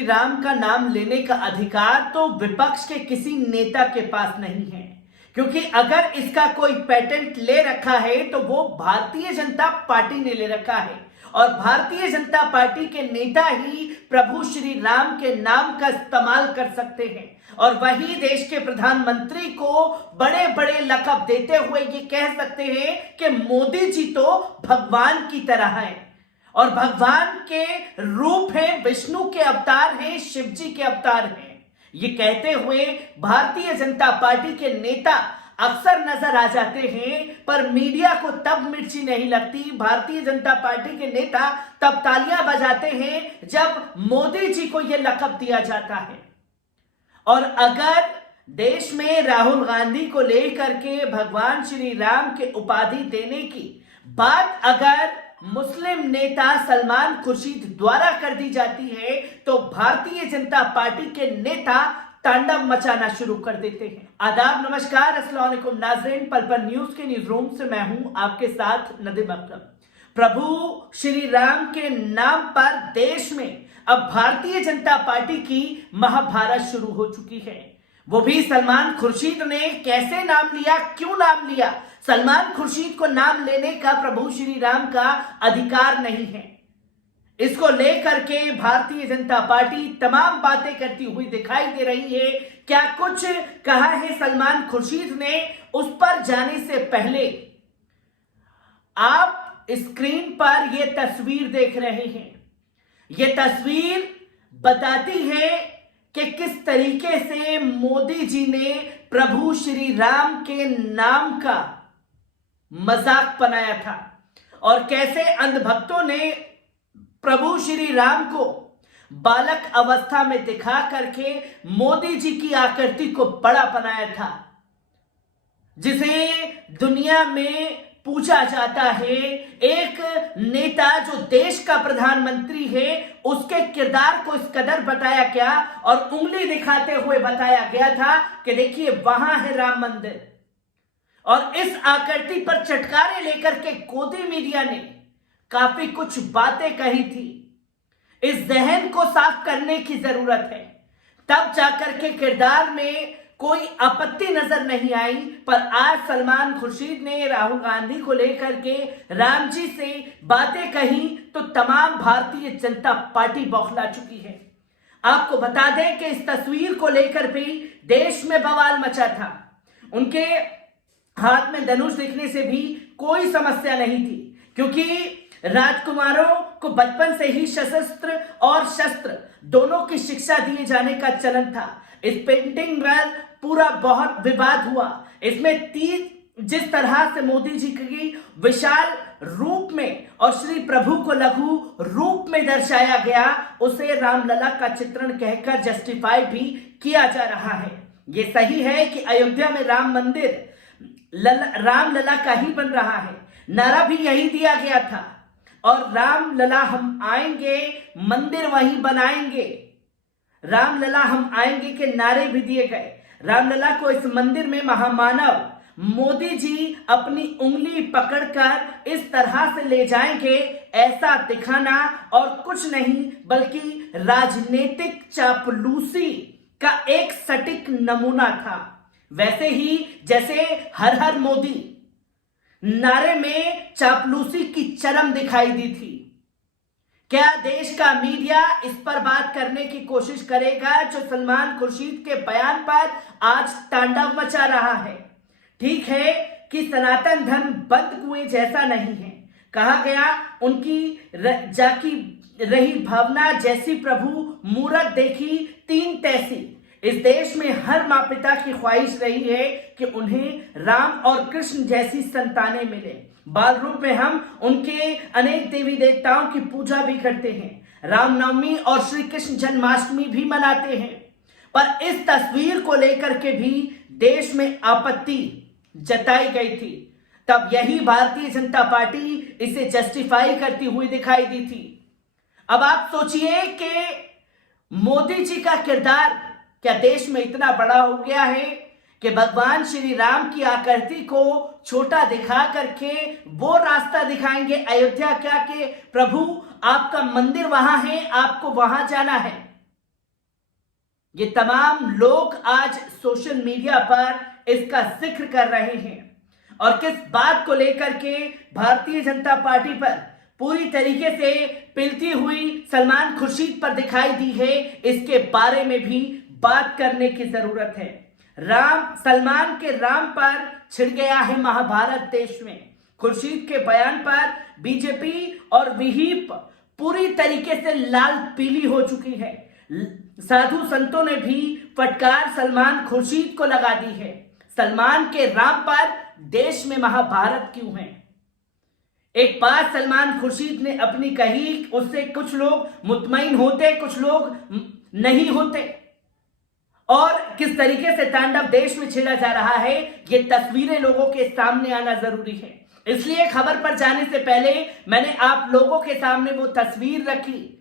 श्री राम का नाम लेने का अधिकार तो विपक्ष के किसी नेता के पास नहीं है, क्योंकि अगर इसका कोई पेटेंट ले रखा है तो वो भारतीय जनता पार्टी ने ले रखा है और भारतीय जनता पार्टी के नेता ही प्रभु श्री राम के नाम का इस्तेमाल कर सकते हैं और वही देश के प्रधानमंत्री को बड़े बड़े लक़ब देते हुए ये कह सकते हैं कि मोदी जी तो भगवान की तरह हैं और भगवान के रूप हैं, विष्णु के अवतार हैं, शिव जी के अवतार हैं। ये कहते हुए भारतीय जनता पार्टी के नेता अक्सर नजर आ जाते हैं, पर मीडिया को तब मिर्ची नहीं लगती। भारतीय जनता पार्टी के नेता तब तालियां बजाते हैं जब मोदी जी को यह लक़ब दिया जाता है। और अगर देश में राहुल गांधी को लेकर के भगवान श्री राम के उपाधि देने की बात अगर मुस्लिम नेता सलमान खुर्शीद द्वारा कर दी जाती है तो भारतीय जनता पार्टी के नेता तांडव मचाना शुरू कर देते हैं। आदाब, नमस्कार, अस्सलाम वालेकुम नाज़रीन। पल पल न्यूज के न्यूज रूम से मैं हूं आपके साथ नदीम अकरम। प्रभु श्री राम के नाम पर देश में अब भारतीय जनता पार्टी की महाभारत शुरू हो चुकी है। वो भी सलमान खुर्शीद ने कैसे नाम लिया, क्यों नाम लिया? सलमान खुर्शीद को नाम लेने का प्रभु श्री राम का अधिकार नहीं है। इसको लेकर के भारतीय जनता पार्टी तमाम बातें करती हुई दिखाई दे रही है। क्या कुछ कहा है सलमान खुर्शीद ने, उस पर जाने से पहले आप स्क्रीन पर यह तस्वीर देख रहे हैं। यह तस्वीर बताती है कि किस तरीके से मोदी जी ने प्रभु श्री राम के नाम का मजाक बनाया था और कैसे अंधभक्तों ने प्रभु श्री राम को बालक अवस्था में दिखा करके मोदी जी की आकृति को बड़ा बनाया था, जिसे दुनिया में पूछा जाता है। एक नेता जो देश का प्रधानमंत्री है, उसके किरदार को इस कदर बताया गया और उंगली दिखाते हुए बताया गया था कि देखिए वहां है राम मंदिर। और इस आकृति पर चटकारे लेकर के गोदी मीडिया ने काफी कुछ बातें कही थी। इस जहन को साफ करने की जरूरत है, तब जाकर के किरदार में कोई आपत्ति नजर नहीं आई। पर आज सलमान खुर्शीद ने राहुल गांधी को लेकर के राम जी से बातें कही तो तमाम भारतीय जनता पार्टी बौखला चुकी है। आपको बता दें कि इस तस्वीर को लेकर भी देश में बवाल मचा था। उनके हाथ में धनुष दिखने से भी कोई समस्या नहीं थी, क्योंकि राजकुमारों को बचपन से ही सशस्त्र और शस्त्र दोनों की शिक्षा दिए जाने का चलन था। इस पेंटिंग पर पूरा बहुत विवाद हुआ। इसमें जिस तरह से मोदी जी की विशाल रूप में और श्री प्रभु को लघु रूप में दर्शाया गया, उसे रामलला का चित्रण कहकर जस्टिफाई भी किया जा रहा है। ये सही है कि अयोध्या में राम मंदिर रामलला का ही बन रहा है। नारा भी यही दिया गया था और रामलला हम आएंगे, मंदिर वहीं बनाएंगे, रामलला हम आएंगे के नारे भी दिए गए। रामलला को इस मंदिर में महामानव मोदी जी अपनी उंगली पकड़कर इस तरह से ले जाएंगे, ऐसा दिखाना और कुछ नहीं बल्कि राजनीतिक चापलूसी का एक सटीक नमूना था। वैसे ही जैसे हर हर मोदी नारे में चापलूसी की चरम दिखाई दी थी। क्या देश का मीडिया इस पर बात करने की कोशिश करेगा जो सलमान खुर्शीद के बयान पर आज तांडव मचा रहा है? ठीक है कि सनातन धर्म बंद कुएं जैसा नहीं है। कहा गया उनकी जाकी रही भावना जैसी प्रभु मूरत देखी तीन तैसी। इस देश में हर माँ पिता की ख्वाहिश रही है कि उन्हें राम और कृष्ण जैसी संतानें मिले। बाल रूप में हम उनके अनेक देवी देवताओं की पूजा भी करते हैं, रामनवमी और श्री कृष्ण जन्माष्टमी भी मनाते हैं। पर इस तस्वीर को लेकर के भी देश में आपत्ति जताई गई थी। तब यही भारतीय जनता पार्टी इसे जस्टिफाई करती हुई दिखाई दी थी। अब आप सोचिए कि मोदी जी का किरदार क्या देश में इतना बड़ा हो गया है कि भगवान श्री राम की आकृति को छोटा दिखा करके वो रास्ता दिखाएंगे अयोध्या क्या कि प्रभु आपका मंदिर वहां है, आपको वहां जाना है। ये तमाम लोग आज सोशल मीडिया पर इसका जिक्र कर रहे हैं और किस बात को लेकर के भारतीय जनता पार्टी पर पूरी तरीके से पिलती हुई सलमान खुर्शीद पर दिखाई दी है, इसके बारे में भी बात करने की जरूरत है। सलमान के राम पर छिड़ गया है महाभारत देश में। खुर्शीद के बयान पर बीजेपी और विहिप पूरी तरीके से लाल पीली हो चुकी है। साधु संतों ने भी फटकार सलमान खुर्शीद को लगा दी है। सलमान के राम पर देश में महाभारत क्यों है? एक बात सलमान खुर्शीद ने अपनी कही, उससे कुछ लोग मुतमईन होते, कुछ लोग नहीं होते। और किस तरीके से तांडव देश में छेड़ा जा रहा है, ये तस्वीरें लोगों के सामने आना जरूरी है। इसलिए खबर पर जाने से पहले मैंने आप लोगों के सामने वो तस्वीर रखी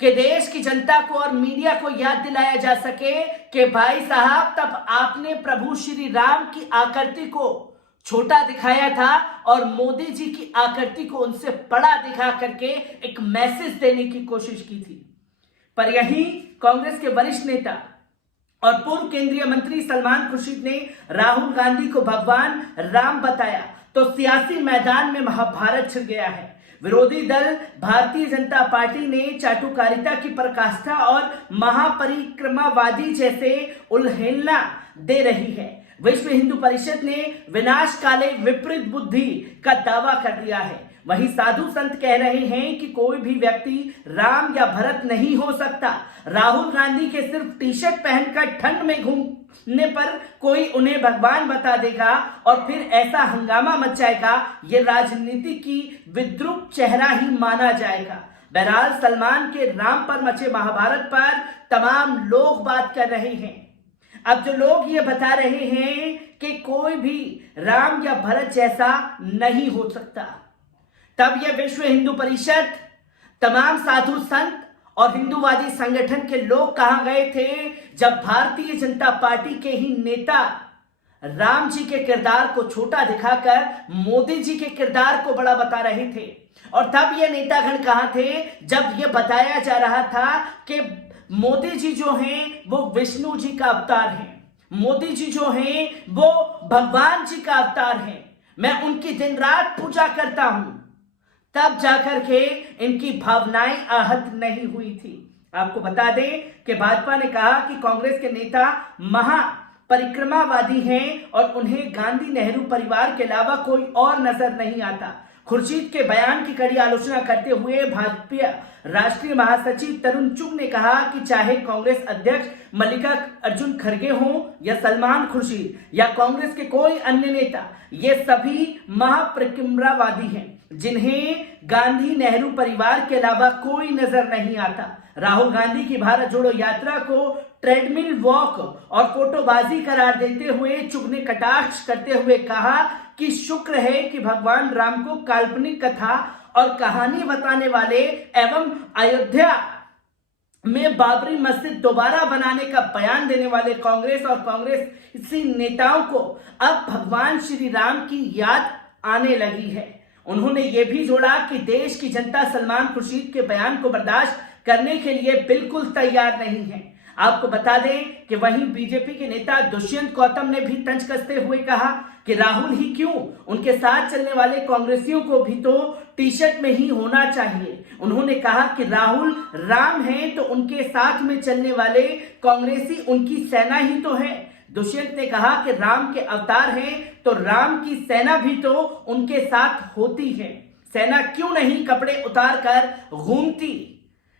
कि देश की जनता को और मीडिया को याद दिलाया जा सके कि भाई साहब, तब आपने प्रभु श्री राम की आकृति को छोटा दिखाया था और मोदी जी की आकृति को उनसे बड़ा दिखा करके एक मैसेज देने की कोशिश की थी। पर यही कांग्रेस के वरिष्ठ नेता और पूर्व केंद्रीय मंत्री सलमान खुर्शीद ने राहुल गांधी को भगवान राम बताया तो सियासी मैदान में महाभारत छिड़ गया है। विरोधी दल भारतीय जनता पार्टी ने चाटुकारिता की पराकाष्ठा और महापरिक्रमावादी जैसे उल्हेलना दे रही है। विश्व हिंदू परिषद ने विनाश काले विपरीत बुद्धि का दावा कर दिया है। वहीं साधु संत कह रहे हैं कि कोई भी व्यक्ति राम या भरत नहीं हो सकता। राहुल गांधी के सिर्फ टी शर्ट पहनकर ठंड में घूमने पर कोई उन्हें भगवान बता देगा और फिर ऐसा हंगामा मच जाएगा, ये राजनीति की विद्रूप चेहरा ही माना जाएगा। बहरहाल सलमान के राम पर मचे महाभारत पर तमाम लोग बात कर रहे हैं। अब जो लोग ये बता रहे हैं कि कोई भी राम या भरत जैसा नहीं हो सकता, तब यह विश्व हिंदू परिषद, तमाम साधु संत और हिंदूवादी संगठन के लोग कहां गए थे जब भारतीय जनता पार्टी के ही नेता राम जी के किरदार को छोटा दिखाकर मोदी जी के किरदार को बड़ा बता रहे थे? और तब ये नेतागण कहां थे जब यह बताया जा रहा था कि मोदी जी जो हैं वो विष्णु जी का अवतार हैं, मोदी जी जो हैं वो भगवान जी का अवतार हैं, मैं उनकी दिन रात पूजा करता हूं। तब जाकर के इनकी भावनाएं आहत नहीं हुई थी। आपको बता दें कि भाजपा ने कहा कि कांग्रेस के नेता महापरिक्रमावादी हैं और उन्हें गांधी नेहरू परिवार के अलावा कोई और नजर नहीं आता। खुर्शीद के बयान की कड़ी आलोचना करते हुए भाजपा राष्ट्रीय महासचिव तरुण चुग ने कहा कि चाहे कांग्रेस अध्यक्ष मल्लिकार्जुन खड़गे हों या सलमान खुर्शीद या कांग्रेस के कोई अन्य नेता, ये सभी महापरिक्रमावादी हैं जिन्हें गांधी नेहरू परिवार के अलावा कोई नजर नहीं आता। राहुल गांधी की भारत जोड़ो यात्रा को ट्रेडमिल वॉक और फोटोबाजी करार देते हुए चुग ने कटाक्ष करते हुए कहा कि शुक्र है कि भगवान राम को काल्पनिक कथा और कहानी बताने वाले एवं अयोध्या में बाबरी मस्जिद दोबारा बनाने का बयान देने वाले कांग्रेस और कांग्रेसी नेताओं को अब भगवान श्री राम की याद आने लगी है। उन्होंने ये भी जोड़ा कि देश की जनता सलमान खुर्शीद के बयान को बर्दाश्त करने के लिए बिल्कुल तैयार नहीं है। आपको बता दें कि वहीं बीजेपी के नेता दुष्यंत गौतम ने भी तंज कसते हुए कहा कि राहुल ही क्यों, उनके साथ चलने वाले कांग्रेसियों को भी तो टी शर्ट में ही होना चाहिए। उन्होंने कहा कि राहुल राम हैं तो उनके साथ में चलने वाले कांग्रेसी उनकी सेना ही तो है। दुष्यंत ने कहा कि राम के अवतार हैं तो राम की सेना भी तो उनके साथ होती है, सेना क्यों नहीं कपड़े उतार कर घूमती।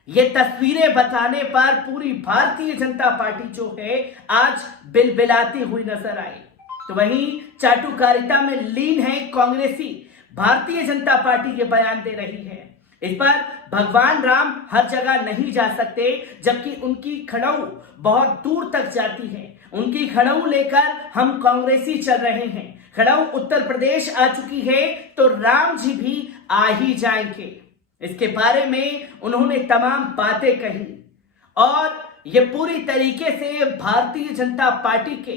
ये तस्वीरें बताने पर पूरी भारतीय जनता पार्टी जो है आज बिलबिलाती हुई नजर आई। तो वहीं चाटुकारिता में लीन है कांग्रेसी भारतीय जनता पार्टी के बयान दे रही है। इस पर भगवान राम हर जगह नहीं जा सकते, जबकि उनकी खड़ाऊ बहुत दूर तक जाती है। उनकी खड़ाऊ लेकर हम कांग्रेसी चल रहे हैं। खड़ाऊ उत्तर प्रदेश आ चुकी है तो राम जी भी आ ही जाएंगे। इसके बारे में उन्होंने तमाम बातें कही और ये पूरी तरीके से भारतीय जनता पार्टी के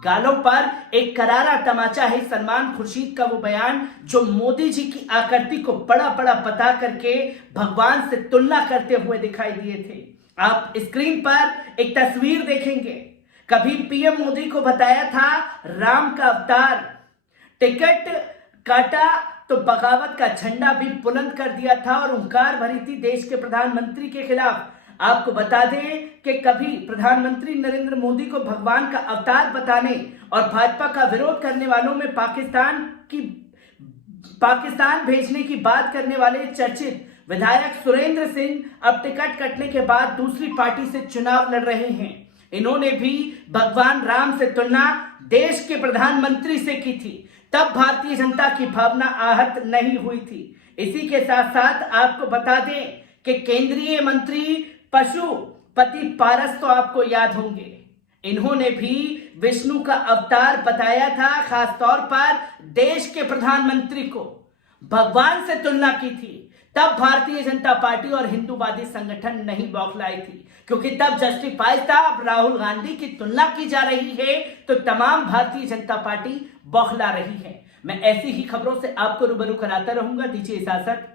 गालों पर एक करारा तमाचा है सलमान खुर्शीद का वो बयान जो मोदी जी की आकृति को बड़ा बड़ा बता करके भगवान से तुलना करते हुए दिखाई दिए थे। आप स्क्रीन पर एक तस्वीर देखेंगे। कभी पीएम मोदी को बताया था राम का अवतार, टिकट काटा तो बगावत का झंडा भी बुलंद कर दिया था और हुंकार भरी थी देश के प्रधानमंत्री के खिलाफ। आपको बता दें कि कभी प्रधानमंत्री नरेंद्र मोदी को भगवान का अवतार बताने और भाजपा का विरोध करने वालों में पाकिस्तान भेजने की बात करने वाले चर्चित विधायक सुरेंद्र सिंह अब टिकट कटने के बाद दूसरी पार्टी से चुनाव लड़ रहे हैं। इन्होंने भी भगवान राम से तुलना देश के प्रधानमंत्री से की थी, तब भारतीय जनता की भावना आहत नहीं हुई थी। इसी के साथ साथ आपको बता दें कि केंद्रीय मंत्री पशुपति पारस तो आपको याद होंगे, इन्होंने भी विष्णु का अवतार बताया था, खासतौर पर देश के प्रधानमंत्री को भगवान से तुलना की थी। तब भारतीय जनता पार्टी और हिंदूवादी संगठन नहीं बौखलाई थी, क्योंकि तब जस्टिफाइड था। अब राहुल गांधी की तुलना की जा रही है तो तमाम भारतीय जनता पार्टी बौखला रही है। मैं ऐसी ही खबरों से आपको रूबरू कराता रहूंगा। दीजिए इजाजत।